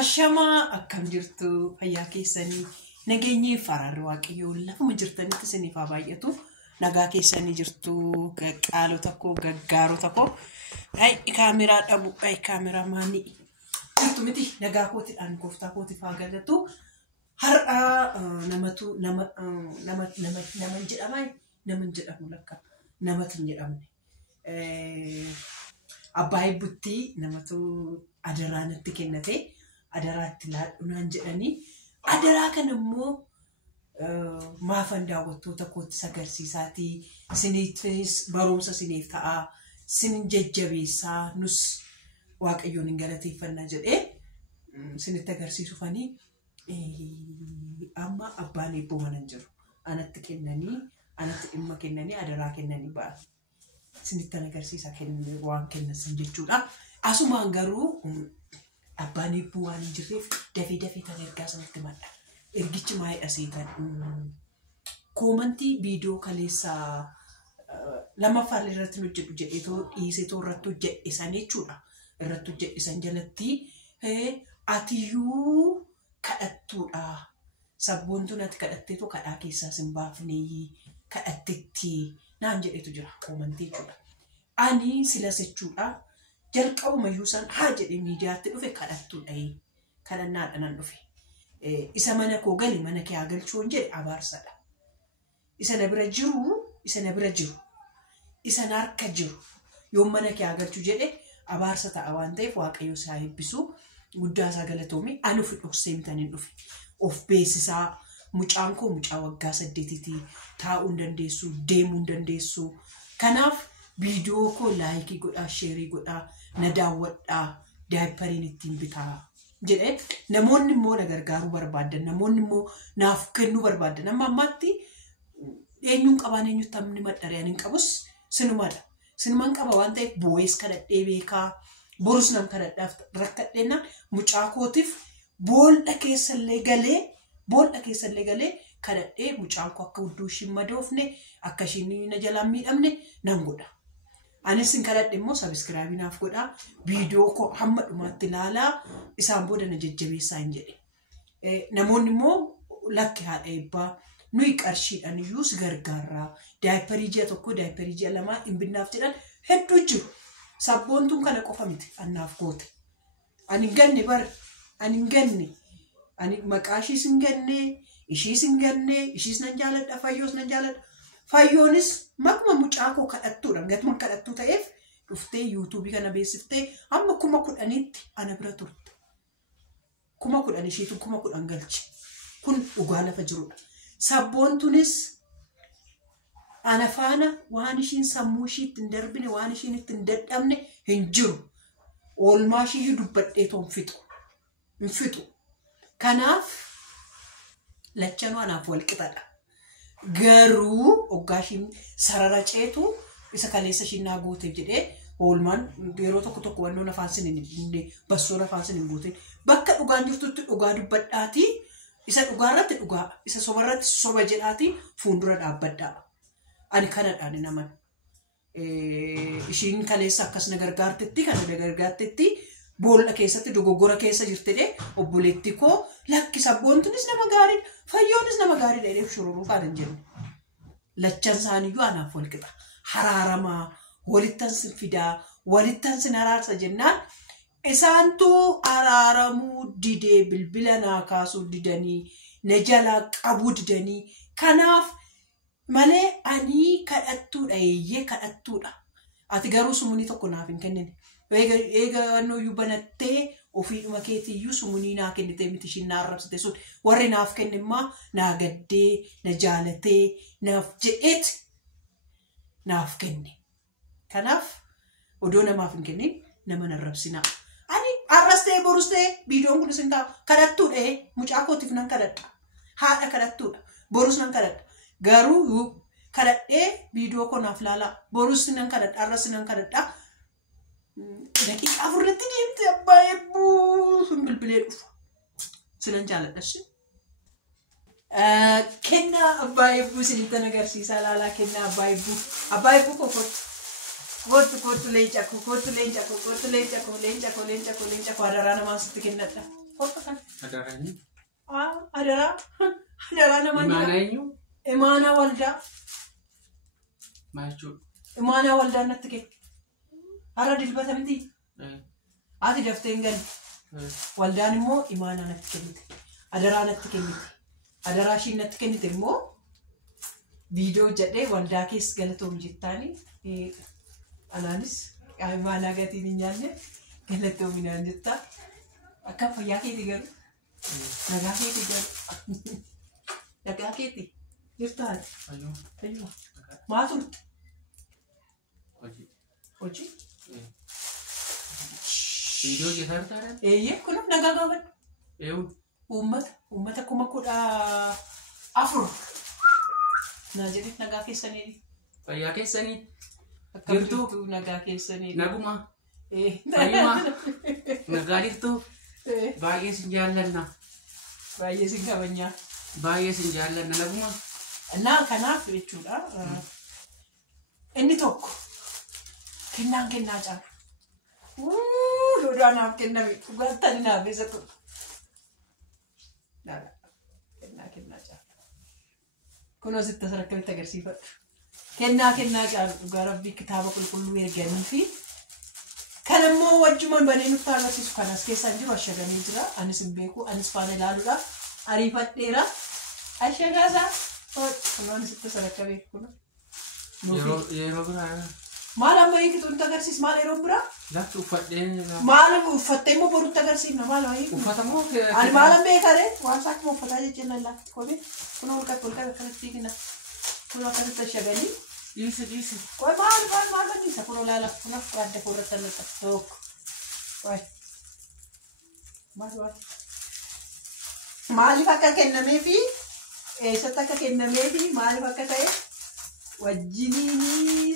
Ashama akkam jirtu fayyaa keessanii nageenyi fararri waaqayyoo lafuma jirtanitti isiniif haa baay'atu nagaa keessanii jirtu qaalota koo gaggaarota koo kaameraa dhabu kaameraa maanii jirtu miti nagaa kootiidhaan gooftaa kootiif haa galatu har'a nama jedhamu lakka namatti hin jedhamne Abbaay Butti namatu adaraanatti kennate adaraatti laadhunaan jedhanii adaraa kan immoo maafan daawwattoota kootti sagarsiisaatii isiniifis barumsa isiniif ta'a isin jajjabeessaa nus waaqayyoon hin galateeffannaa jedhee isinitti agarsiisufanii amma abbaan eebboo manan jiru anatti kennanii anatti dhimma kennanii adaraa kennanii ba'a isinitti agarsiisa kennanii waan kennan jechuudha asumaan garuu abbaan eebboo waan hin jirreef dafee tan ergaa sanatti madda ergichi maayidha seetan koomantii viidiyoo kaleessaa lammaffaa irratti hojjedhu jedheetoo dhiisetoo irratti hojjedhisan jechuudha irratti hojjedhisan jalatti atiyyuu kadhattuudha sabboontuun ati kadhatteetoo kadhaa keessaa sin baafnee kadhattetti naan jedhetu jira koomantii jechuudha ani silas jechuudha jalqabuma yuusan haa jedhe miidiyaatti dhufe kadhattuudha kadhannaadhaan dhufe isa mana koo gali mana kee galchuun jedhe abaarsadha isa na bira jiru isa na harka jiru yoo mana kee galchu jedhe abaarsa ta'a waan ta'eef waaqayyo isaa eebbisu guddaa isaa galatoome ani ofi dhoksee mitaniin dhufe of beeksisaa mucaan koo mucaa waggaa 8 taa'uu hin dandeessu deemuu hin dandeessu kanaaf viidiyoo koo laayikii godhaa sheerii godhaa na daawwadhaa daayipariin ittiin bitaa jedhe namoonni immoo na gargaaruu barbaadan namoonni immoo naaf kennuu barbaadan amma ammaatti eenyuun qabaan eenyutti amni madhariyaan hin qabus sinumaan qaba waan ta'eef boo'ees kadhadhee beekaa borus nam kadhadhaaf rakkadheenna mucaa kootiif boolla keessallee galee kadhadhee mucaan koo akka hudduu ishiin madoofne akka ishiin na jalaan miidhamne nan godha. Anis hin kadhadhe immoo sabiskiraabii naaf godhaa viidiyoo koo hamma dhumaatti ilaalaa isaan booda na jajjabeessaa hin jedhe. Namoonni immoo lakki haadha eebbaa nuyi qarshiidhaan iyyuu si gargaarraa daayiparii ji'a tokko daayiparii ji'a lamaa hin binnaaf jedhan hedduu jiru. Sabboontuun kana qofa miti annaaf goote. Ani hin ganne ani maqaa ishiis hin ganne ishiis hin ganne ishiis nan jaaladha fayyoos nan jaaladha. Fayyoonis makuma mucaa koo kadhattuudha gatuma kadhattuu ta'eef dhuftee yuutuubii kana beeksiftee amma 10,000tti ana bira turte 10,000 ishiitu 10,000 galche kun dhugaa lafa jirudha sabboontunis ana faana waan ishiin sammuu ishiitti hin darbine waan ishiin itti hin dadhabne hin jiru oolmaa ishii dubbadheetoo hin fixu kanaaf lachanuu anaaf walqixadha garuu oggaashiin sarara ceetu isa kaleessa shinnaa gooteef jedhee oolmaan yeroo tokko wannoo nafaan sin hin bassoo nafaan sin hin gooteen bakka dhugaan jirtutti dhugaa dubbadhaatii isa dhugaarratti dhugaa isa sobarratti soba jedhaatii fuuldura dhaabbadhaa ani kanadhaan naman ishiin kaleessa akkas na gargaartetti kana na gargaartetti boolla keessatti dogoggora keessa jirtedhe obboleetti koo lakki sabboontunis nama gaarii fayyoonis nama gaarii dheedeef shururuu faan hin jenne lachan isaaniyyuu anaaf walqixa haraaramaa walittan sin fidaa walittan sin araarsa jennaan isaantu araaramuu didee bilbila naa kaasuu didanii na jalaa qabuu didanii kanaaf malee ani kadhattuudha ati garuu sumunii tokko naaf hin kennine eega nooyyuu banattee ofiidhuma keetiiyyuu sumunii naa kennitee miti ishiin naa arrabsite sun warri naaf kennimmaa naa gaddee na jaalatee naaf jedheet naaf kenne kanaaf odoo namaaf hin kennin nama na arrabsinaa ani arrastee borustee viidiyoon kun isin ta'a kadhattuudha mucaa kootiif nan kadhadha haadha kadhattuudha borus nan kadhadha garuu kadhadhee viidiyoo koo naaf laalaa borus nan kadhadha arras nan kadhadha daqiiqaa afurratti deemte abbaa eebbuu sun bilbilee dhufa sinan jaaladhashi kennaa abbaa eebbuu sinittan agarsiisaa laalaa kennaa abbaa eebbuu kootu leenca koo adaraa namaan sitti kennadha Korka kan. Adaranya. Adara nama Imana inyu? Imana walda. Maju. Imana walda natti ke. Ara dilbata miti. Ati daftee hin galle. Waldaan immoo imaanaa natti kennite. Adaraa natti kennite. Adaraa ishii natti kennite immoo viidiyoo jedhee waldaa keessa galatoom jettaanii anaanis imaanaa gatiin hin nyaanne galatoominaan jettaa. Akka fayyaa keetii garuu. Nagaa keetii garuu. Nagaa keetii. Jirtaan. Ayyuu. Maa turte? Hojii. Video kita taran? Kun nagaa gaafadhu. Uummata kuma 14. Na jedhe nagaa keessanii. Fayyaa keessanii. Jirtu nagaa keessanii. Naguma. Fayyuma. Nagaa jirtu. Baay'ee sin jaallanna. Baay'ee sin kabanya. Baay'ee sin jaallanna naguma. Naa kanaaf jechuudha. Inni tokko kennaa caalu. Loodaan naaf kenname dhugaatanii naaf isa ture. Kennaa caalu. Kun asitti as rakkamitti agarsiifadhu. Kennaa caalu dhugaa rabbii kitaaba qulqulluu erganii fi kan immoo wajjuman banee nutti agarsiisu kan as keessaan jiru ashagamee jira. Anis hin beeku. Anis faana ilaaluudhaaf ariifadheera. Ashagaasaa. Kun asitti as rakkamee kun. Yeroo biraa. Maal amma hiikitu nutti agarsiis maal yeroo biraa? Lafti uffadhee. Maal uffattee immoo boru nutti agarsiifna maal wayii? Uffata moo? Ani maalan beekare waan isaa akkuma uffataa jechuun lallaatti kophee kun olkatti akkasitti hiikina. Kun akkasitti ashaganii. Dhiisi. Qoy maal dhiisa kun olaala kun akka adda fuulratti annata tokko. Qoy. Maaliif akka kennamee fi eessatti akka kennamee fi maaliif akka ta'e wajjiniin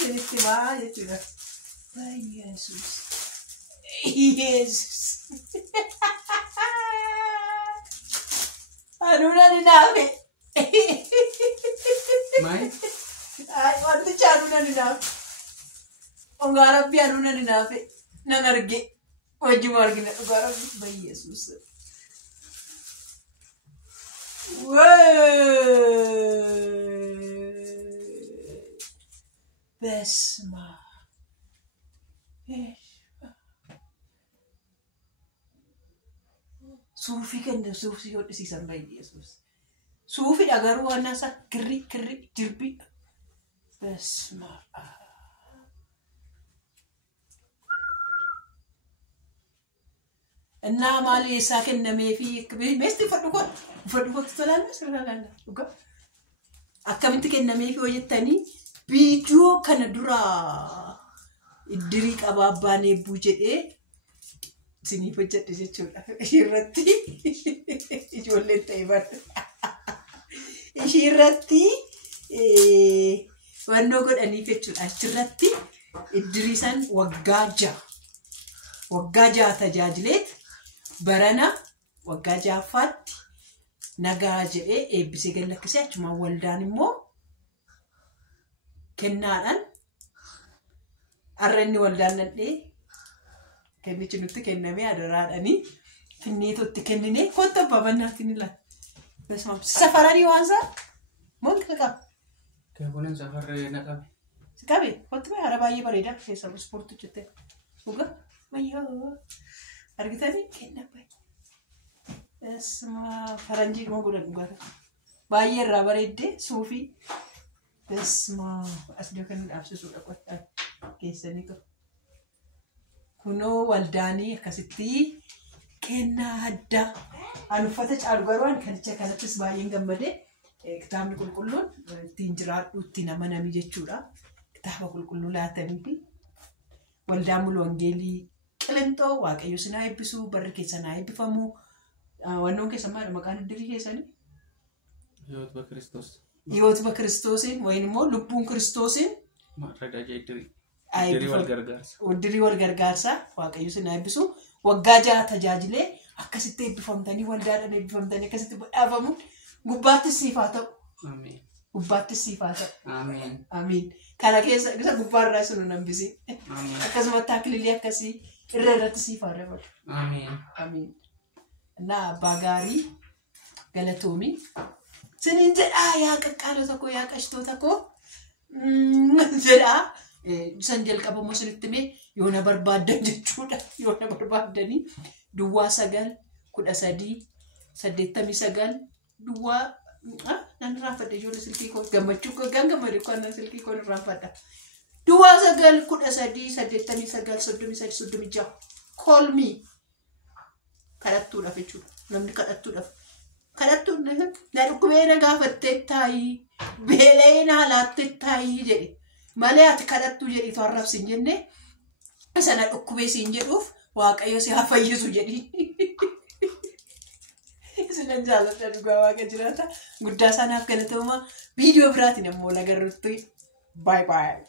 sinitti maal jechuudha. Yesus. Anuuna ni naafe. Maal? Wantichi anuuna ni naafe. Dhugaa rabbii anuuna ni naafe. Nan arge. Wajjuma argina dhugaa rabbii. Yesus. Besma. Suufii kenna suufii hodhisiisan baay'ee Yesuus. Suufiidha garuu waan isaa kirri jirbii. Besma. Innaa maali eessaa kennamee fi meesti fadhu tolaan sirna laalla dhugaa. Akkamitti kennamee fi hojjettanii viidiyoo kana dura iddirii qabaabbaan eebbuu jedhee siniif hojjedhe jechuudha. Ishiirratti ijoolleen ta'e bara. Ishiirratti wannoo godhaniif jechuudha. Achirratti iddirii san waggaa 6 tajaajileet barana waggaa 6ffaatti nagaa jedhee eebbisee gallakkisee achumaan waldaan immoo kennaadhaan arranni waldaan nadhee kennichi nutti kennamee adaraadhaanii finneetootti kenninee kottu babannaatiin ilaala. Besma safaranii waan isaa monka qaba. Kunin safarree na qabe. Si qabe kottu hara baay'ee bareedaa keessa ispoortii jettee dhugaa mayyoo argitanii kenna baay'ee. Besma faranjii dhuma godhan dhugaa baay'ee irraa bareeddee suufii. Besma asii kan dhaabsisuudha qotaa keessanii ture. Kunoo waldaanii akkasitti kennaa addaa. Ani uffata caalu garuu ani kanattis baay'een gammadee kitaabni qulqulluun ittiin jiraadhu ittiin amanami jechuudha. Kitaaba qulqulluu laatanii fi waldaan mulu wangeelii Qilintoo waaqayyo sinaa eebbisuu barri keessan haa eebbifamu. Wannoon keessan maadha maqaan iddirii keessanii? Hiyoot Kiristoosiin wayin immoo lubbuun Kiristoosiin. Ragajaa iddirii. Iddirii wal gargaarsaa waaqayyo sinaa eebbisuu waggaa 6 tajaajilee akkasitti eebbifamtanii waldaadhaan eebbifamtanii akkasitti badhaafamuun gubbaattis siif haa ta'u. Ameen. Gubbaattis siif haa ta'u. Ameen. Amiin. Kana keessa isa gubbaarraa sun hambisi. Ameen. Akkasumatti akililii akkasii irratti siif haa dabalu. Ameen. Amiin. Na bagari galatomi. Sinin jedha yaa qaqqaalota tokko yaa qashtoota koo. Jedha san jalqabamu sinitti mee yoona barbaaddan jechuudha. Yoona barbaaddanii duwwaa 913 duwwaa nan raafadhe ijoollee silkii koo gammachuu koo gammadee koo nan silkii koo raafadha. Duwwaa 913 call me. Kadhattuudhaaf jechuudha. Namni kadhattuudhaaf. Kadhattuun na dhukkubee na gaafattee taayii beelee na laattee taayii jedhe. Malee ati kadhattuu jedhi farrabsi hin jenne sana dhukkubee siin jedhuuf Waaqayyo si haa fayyisu jedhi. Isinan jaalladha dhugaa Waaqa jiraata. Guddaa sanaaf galatooma. Viidiyoo biraatiin ammoo lagarrutti. Bye bye.